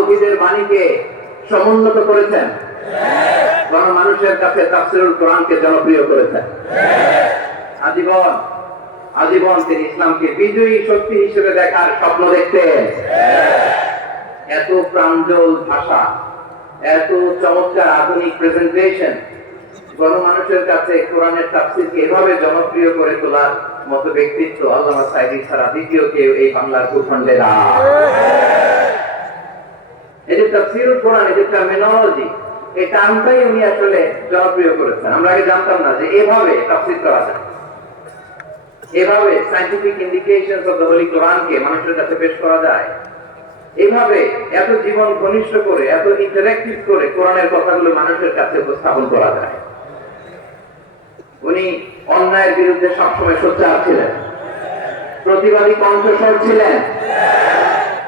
তাওহীদের বাণীকে সমুন্নত করেছেন। মানুষের কাছে তাফসিরুল কোরআনকে জনপ্রিয় করেছেন। আজীবন আজীবন তিনি ইসলামকে বিজয়ী শক্তি হিসেবে দেখার স্বপ্ন দেখতেন। এত প্রাঞ্জল ভাষা, এত চমৎকার আধুনিক প্রেজেন্টেশন গণমানুষের কাছে কোরআনের তাফসিরকে এভাবে জনপ্রিয় করে তোলার মতো ব্যক্তিত্ব আল্লামা সাইদি ছাড়া দ্বিতীয় কেউ এই বাংলার ভূখণ্ডে না। এই যে তাফসিরুল কোরআন, এই যে টার্মিনোলজি এই টার্মটাই উনি আসলে জনপ্রিয় করেছেন। আমরা আগে জানতাম না যে এভাবে তাফসির করা যায়। এভাবে scientific indications of the holy কোরআনকে মানুষের কাছে পেশ করা যায়। এভাবে এত জীবন ঘনিষ্ঠ করে, এত ইন্টারেক্টিভ করে কোরআনের কথাগুলো মানুষের কাছে উপস্থাপন করা যায়। উনি অন্যায়ের বিরুদ্ধে সবসময় সোচ্চার ছিলেন। প্রতিবাদী কণ্ঠস্বর ছিলেন।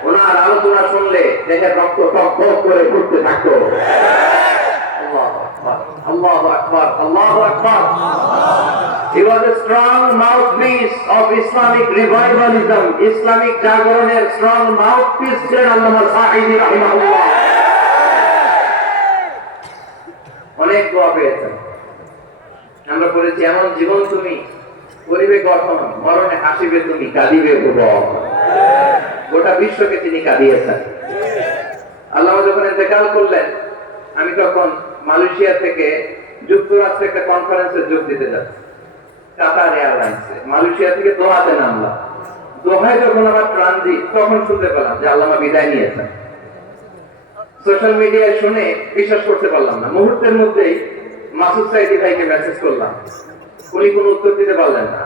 ওনার আলোচনা শুনলে দেখের রক্ত টক টক করে ঘুরতে থাকতো। আমরা পড়েছি, এমন জীবন তুমি করিবে গঠন, মরণে হাসিবে তুমি, কাঁদিবে ভুবন। গোটা বিশ্বকে তিনি কাঁদিয়েছেন। আল্লাহ যখন ইন্তেকাল করলেন, আমি তখন মালয়েশিয়া থেকে যুক্তরাষ্ট্রে একটা কনফারেন্সে যোগ দিতে যাচ্ছি। কাতার এয়ারলাইন্সে মালয়েশিয়া থেকে দোহাতে নামলাম। দোহায় যখন আমার ট্রানজিট তখন শুনতে পেলাম যে আল্লামা বিদায় নিয়েছেন। সোশ্যাল মিডিয়ায় শুনে বিশ্বাস করতে পারলাম না। মুহূর্তের মধ্যেই মাসুদ সাইদি ভাইকে মেসেজ করলাম। উনি কোনো উত্তর দিতে পারলেন না।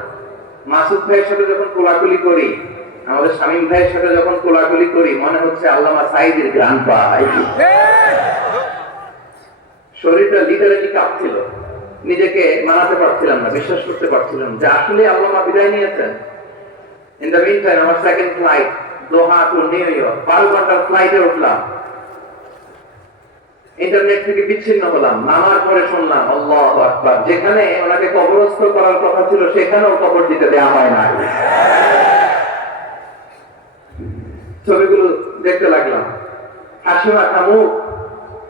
মাসুদ ভাইয়ের সাথে যখন কোলাকুলি করি আমাদের শামীম ভাইয়ের সাথে যখন কোলাকুলি করি মনে হচ্ছে আল্লামা সাইদির পাই শরীরটা লিটারেলি কাঁপছিল। নিজেকে মানাতে পারছিলাম না বিশ্বাস করতে পারছিলাম যে আসলে আল্লামা বিদায় নিয়েছেন। ইন দ্য মিন টাইম আমার second flight Doha to New York বারো ঘণ্টার ফ্লাইটে উঠলাম। ইন্টারনেট থেকে বিচ্ছিন্ন হলাম নামার পরে শুনলাম আল্লাহ আকবার। যেখানে ওনাকে কবরস্থ করার কথা ছিল সেখানেও কবর দিতে দেওয়া হয় না দেখতে লাগলাম। হাসি মাখা মুখ,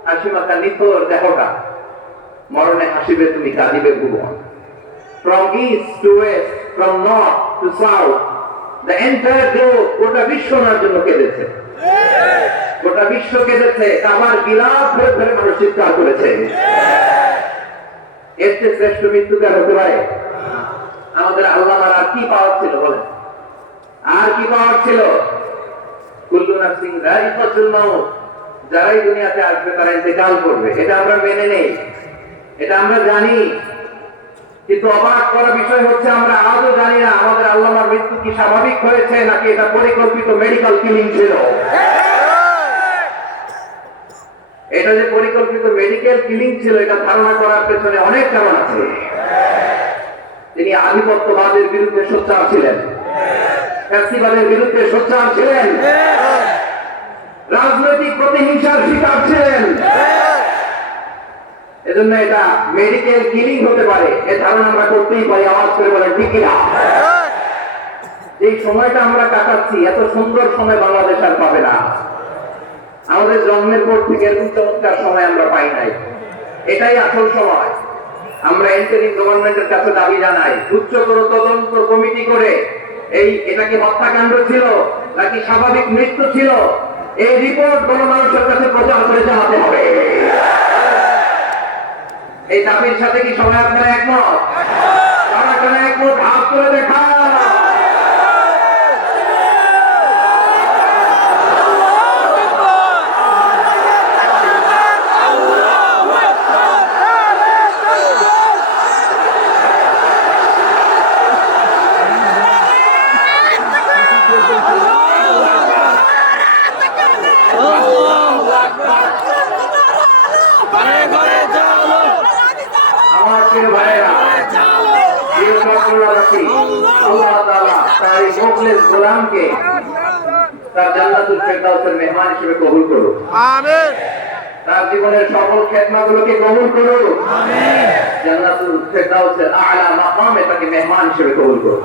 হাসি মাখা নিতর দেহটা। মরণে হাসিবে তুমি, কাঁদিবে ভুবন west, from north to south, the entire globe, গোটা বিশ্ব ওনার জন্য কেঁদেছে। গোটা বিশ্ব কেঁদেছে ধরে ধরে মানুষ চিৎকার করেছে। এর চেয়ে শ্রেষ্ঠ মৃত্যুকার হতে পারে আমাদের আল্লাহ আর কি পাওয়ার ছিল বলেন? আর কি পাওয়ার ছিল? কুল্লু নাফসিং যায়িকাতুল মাউত যারাই দুনিয়াতে আসবে তারা ইন্তেকাল করবে। এটা আমরা মেনে নেই। এটা আমরা জানি। কিন্তু অবাক করা বিষয় হচ্ছে, আমরা আজও জানি না আমাদের আল্লামার মৃত্যু কি স্বাভাবিক হয়েছে নাকি এটা পরিকল্পিত মেডিকেল কিলিং ছিল। এটা যে পরিকল্পিত মেডিকেল কিলিং ছিল, এটা ধারণা করার পেছনে অনেক কারণ আছে। তিনি আধিপত্যবাদের বিরুদ্ধে সোচ্চার ছিলেন। বিরুদ্ধে সোচ্চার ছিলেন। রাজনৈতিক প্রতিহিংসার শিকার ছিলেন। এজন্য এটা মেডিকেল কিলিং হতে পারে। এ ধারণা আমরা করতেই পারি, আওয়াজ করে বলে, ঠিকই না। এই সময়টা আমরা কাটাচ্ছি, এত সুন্দর সময় বাংলাদেশ আর পাবে না। আমাদের জন্মের পর থেকে এরকম চমৎকার সময় আমরা পাই নাই। এটাই আসল সময়। আমরা ইন্টারিম গভর্নমেন্টের কাছে দাবি জানাই উচ্চতর তদন্ত কমিটি করে এই এটা কি হত্যাকাণ্ড ছিল নাকি স্বাভাবিক মৃত্যু ছিল, এই রিপোর্ট গণমানুষের কাছে প্রচার করে জানাতে হবে। এই দাবির সাথে কি সবাই আপনারা একমত? তারা কেন একমত? হাত করে দেখা আমার প্রিয় ভাইয়েরা প্রিয় চক্রবাসী, আল্লাহ তাআলা তার এই মুখলেস গোলামকে তার জান্নাতুল ফেরদাউসের মেহমান হিসেবে কবুল করুন আমিন। তার জীবনের সকল খেদমাগুলোকে কবুল করুন জান্নাতুল ফেরদাউসের আলা মাকামে তাকে মেহমান হিসেবে কবুল করুন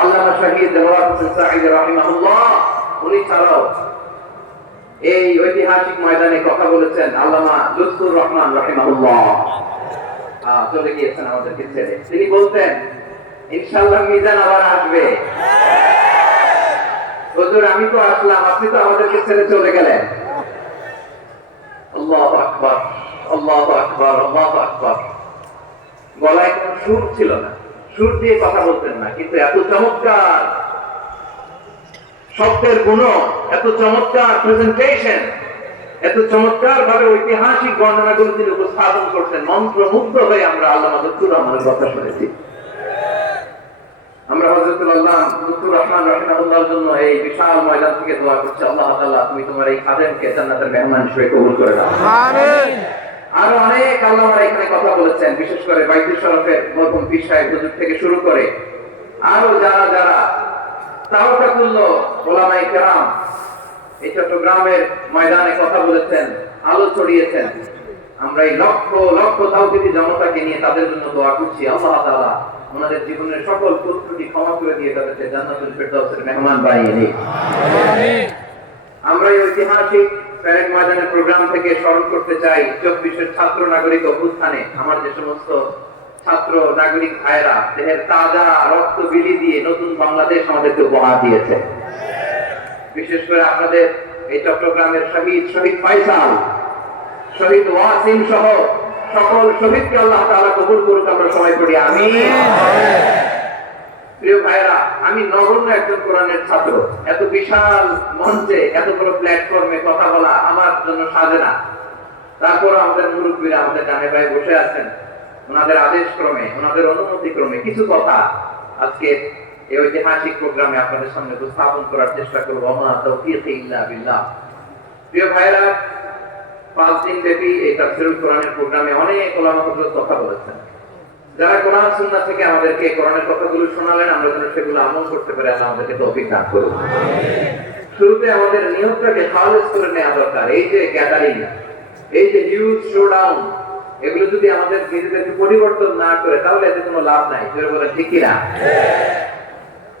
আল্লামা শহীদ দেওয়ার হোসেন সাঈদ রাহিমাহুল্লাহ উনি ছাড়াও এই ঐতিহাসিক ময়দানে কথা বলেছেন আল্লামা লুৎফুর রহমান রহিমাহুল্লাহ। চলে গিয়েছেন আমাদেরকে ছেড়ে। তিনি বলতেন ইনশাআল্লাহ মিজান আবার আসবে। আমি তো আসলাম, আপনি তো আমাদেরকে ছেড়ে চলে গেলেন। গলায় সুর ছিল না। সুর দিয়ে কথা বলতেন না, কিন্তু এত চমৎকার। শব্দের গুণ এত চমৎকার প্রেজেন্টেশন এত চমৎকার ভাবে ঐতিহাসিক বর্ণনাগুলো তিনি উপস্থাপন করছেন। মন্ত্রমুগ্ধ হয়ে আমরা আল্লাহ লুৎফুর রহমানের কথা শুনেছি। আমরা হযরতুল আল্লাহ লুৎফুর রহমান রাহিমাহুল্লাহর জন্য এই বিশাল ময়দান থেকে দোয়া করছি। আল্লাহ তাআলা তুমি তোমার এই খাদেমকে জান্নাতের মেহমান হিসেবে কবুল করে দাও আরও অনেক আল্লাহরা এখানে কথা বলেছেন বিশেষ করে বাইতুল শরফের মরহুম পীর সাহেব হুজুর থেকে শুরু করে। আরও যারা যারা তাওকাতুল্ল ওলামায়ে কেরাম এই চট্টগ্রামের ময়দানে কথা বলেছেন আলো ছড়িয়েছেন। আমরা এই লক্ষ লক্ষ তাওহিদি জনতাকে নিয়ে তাদের জন্য দোয়া করছি। আল্লাহ তাআলা ওনাদের জীবনের সকল ত্রুটি ক্ষমা করে দিয়ে তাদেরকে জান্নাতুল ফেরদাউসের মেহমান বানিয়ে আমরা এই ঐতিহাসিক প্যারেড ময়দানের প্রোগ্রাম থেকে স্মরণ করতে চাই চব্বিশের ছাত্র নাগরিক অভ্যুত্থানে আমার যে সমস্ত ছাত্র নাগরিক ভাইরা দেহের তাজা রক্ত বিলি দিয়ে নতুন বাংলাদেশ আমাদেরকে উপহার দিয়েছে। বিশেষ করে আপনাদের এই চট্টগ্রামের শহীদ শহীদ ফাইসাল শহীদ ওয়াসিম সহ সকল শহীদকে আল্লাহ তাআলা কবুল করুক, আমরা সবাই পড়ি, আমিন। প্রিয় ভাইরা আমি নগণ্য একজন কোরআনের ছাত্র। এত বিশাল মঞ্চে, এত বড় প্ল্যাটফর্মে কথা বলা আমার জন্য সাজে না। তারপর আমাদের মুরব্বীরা আমাদের ডানে ভাই বসে আছেন। ওনাদের আদেশ ক্রমে ওনাদের অনুমতি ক্রমে কিছু কথা আজকে এই ঐতিহাসিক প্রোগ্রামে আপনাদের সামনে উপস্থাপন করার চেষ্টা করব। আমার তৌফিক ইল্লা বিল্লাহ। প্রিয় ভাইরা পাঁচ দিন ব্যাপী এই তাফসিরুল কোরআনের প্রোগ্রামে অনেক ওলামা কথা বলেছেন। যারা কোরআন সুন্নাহ থেকে আমাদেরকে কোরআনের কথাগুলো শোনালেন আমরা যেন সেগুলো আমল করতে পারি আল্লাহ আমাদেরকে তৌফিক দান করুন। শুরুতে আমাদের নিয়তটাকে খালেজ করে নেওয়া দরকার। এই যে গ্যাদারিং এই যে হিউজ শোডাউন এগুলো যদি আমাদের নিজেদেরকে পরিবর্তন না করে তাহলে এতে কোনো লাভ নাই। বলে ঠিক কিনা?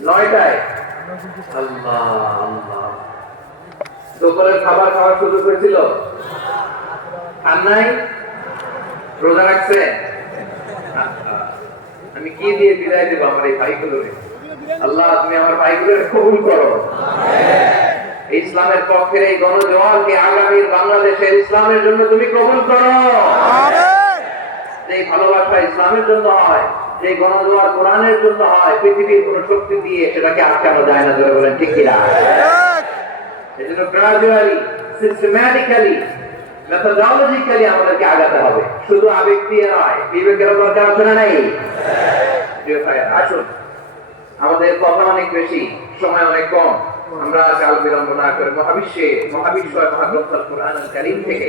নয়টায়। আল্লাহ আল্লাহ। দুপুরের খাবার খাওয়া শুরু করেছিল নাই? রোজা রাখছে। আমি কি দিয়ে বিদায় দেবো আমার এই ভাইগুলোরে? আল্লাহ তুমি আমার ভাইগুলোরে কবুল করো। ইসলামের পক্ষের এই গণজোয়ারকে আগামীর বাংলাদেশের ইসলামের জন্য তুমি কবুল করো। যে ভালোবাসা ইসলামের জন্য হয় যে গণজোয়ার কোরআনের জন্য হয় পৃথিবীর কোন শক্তি দিয়ে সেটাকে আটকানো যায় না ধরে বলেন ঠিক কিনা? এই জন্য গ্রাজুয়ালি সিস্টেম্যাটিক্যালি মেথোডলজিক্যালি আমাদেরকে আগাতে হবে। শুধু আবেগ দিয়ে নয় বিবেকের দরকার আছে না নাই? আসুন। আমাদের কথা অনেক বেশি সময় অনেক কম। আমরা কাল বিলম্ব না করে মহাবিশ্বে মহাবিশ্ব মহাগ্রন্থ কোরআন কারিম থেকে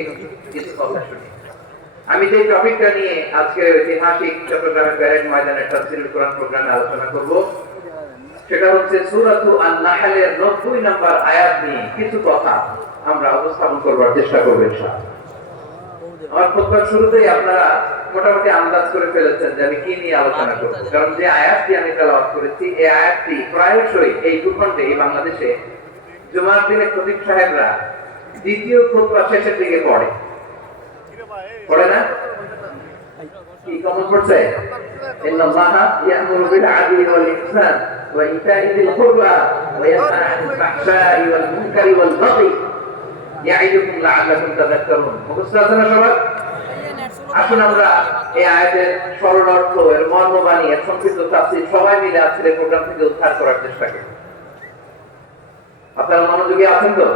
কিছু কথা শুনি। আমি যে টপিকটা নিয়ে আজকের ঐতিহাসিক চট্টগ্রামের প্যারেড ময়দানের তাফসীরুল কোরআন প্রোগ্রামে আলোচনা করব। সেটা হচ্ছে সূরাতু আন-নাহলের 90 নম্বর আয়াত নিয়ে কিছু কথা আমরা উপস্থাপন করবার চেষ্টা করব ইনশাআল্লাহ। আমার খুতবার শুরুতেই আপনারা মোটামুটি আন্দাজ করে ফেলেছেন যে আমি কি নিয়ে আলোচনা করব। কারণ যে আয়াতটি আমি তেলাওয়াত করেছি, এই আয়াতটি প্রায়শই এই ভূখণ্ডে, এই বাংলাদেশে জুমার দিনে খতিব সাহেবরা দ্বিতীয় খুতবা শেষের দিকে পড়ে। পড়ে না কি কমন পড়ছে إن الله يأمر بالعدل والإحسان وإيتاء ذي القربى وينهى عن الفحشاء والمنكر والبغي يعظكم لعلكم تذكرون মুখস্থ আছে না সবার আসুন আমরা এই আয়াতের সরল অর্থ এর মর্মবাণী এর সংক্ষিপ্ত তাফসীর সবাই মিলে আজকের এই প্রোগ্রাম থেকে উদ্ধার করার চেষ্টা করি আপনারা মনোযোগী আছেন তো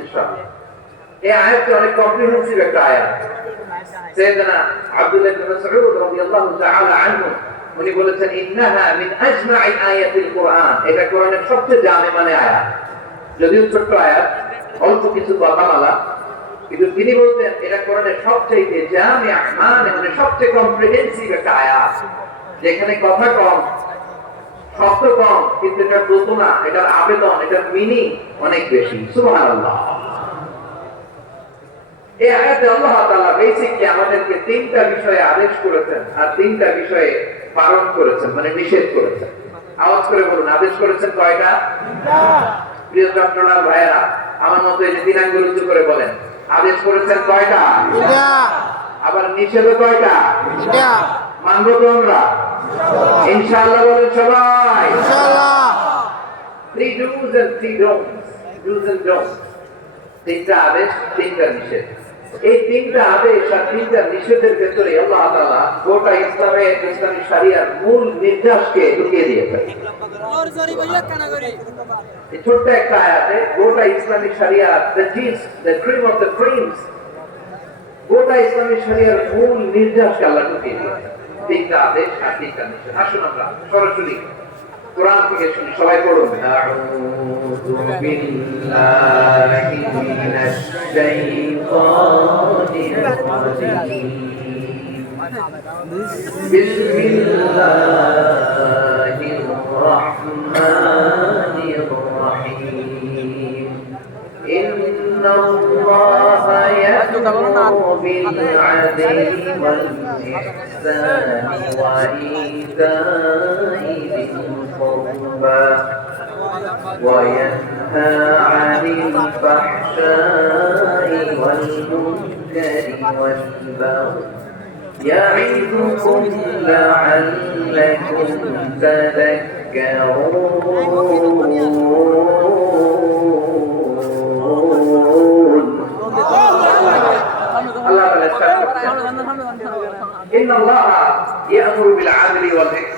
ইনশাআল্লাহ এই আয়াতটি অনেক কম্প্রিহেন্সিভ একটা আয়াত سيدنا عبد الله بن مسعود رضي الله تعالى عنه উনি বলেছেন ইন্নাহা মিন আজমাই আয়াতিল কোরআন এটা কোরআনের সবচেয়ে জানে মানে আয়াত যদিও ছোট্ট আয়াত অল্প কিছু কথামালা কিন্তু তিনি বলতেন এটা কোরআনের সবচেয়ে জামে মানে মানে সবচেয়ে কম্প্রিহেন্সিভ একটা আয়াত যেখানে কথা কম শব্দ কম কিন্তু এটার দোতনা এটার আবেদন এটার মিনিং অনেক বেশি সুবহানাল্লাহ এই আয়াতে আল্লাহ তাআলা বেসিকলি আমাদেরকে তিনটা বিষয়ে আদেশ করেছেন আর তিনটা বিষয়ে বারণ করেছেন মানে নিষেধ করেছেন। আওয়াজ করে বলুন আদেশ করেছেন কয়টা? প্রিয় ছাত্ররা ভাইয়েরা আমার মতো এই যে তিন আঙ্গুল উঁচু করে বলেন আদেশ করেছেন কয়টা? আবার নিষেধও কয়টা? মানবো তো আমরা। ইনশাআল্লাহ বলেন সবাই। ইনশাআল্লাহ। Three do's and three don'ts do's and don'ts তিনটা আদেশ তিনটা নিষেধ। এই তিনটা আদেশ আর তিনটা নিষেধের ভেতরে আল্লাহ তালা গোটা ইসলামের ইসলামী সারিয়ার মূল নির্যাসকে ঢুকিয়ে দিয়েছেন। ছোট্ট একটা আয়াতে গোটা ইসলামী সারিয়ার the gist the cream of the creams গোটা ইসলামী সারিয়ার মূল নির্যাসকে আল্লাহ ঢুকিয়ে দিয়েছেন। তিনটা আদেশ আর তিনটা নিষেধ। আসুন আমরা সরাসরি কোরআন থেকে শুনি সবাই পড়ুন আউযু বিল্লাহি মিনাশ শাইতানির রাজিম বিসমিল্লাহির রাহমানির রহিম إن الله يأمر بالعدل والإحسان وإيتاء وينهى عن الفحشاء والمنكر والبغي. يعظكم لعلكم تذكرون. الله إن الله يأمر بالعدل والإحسان.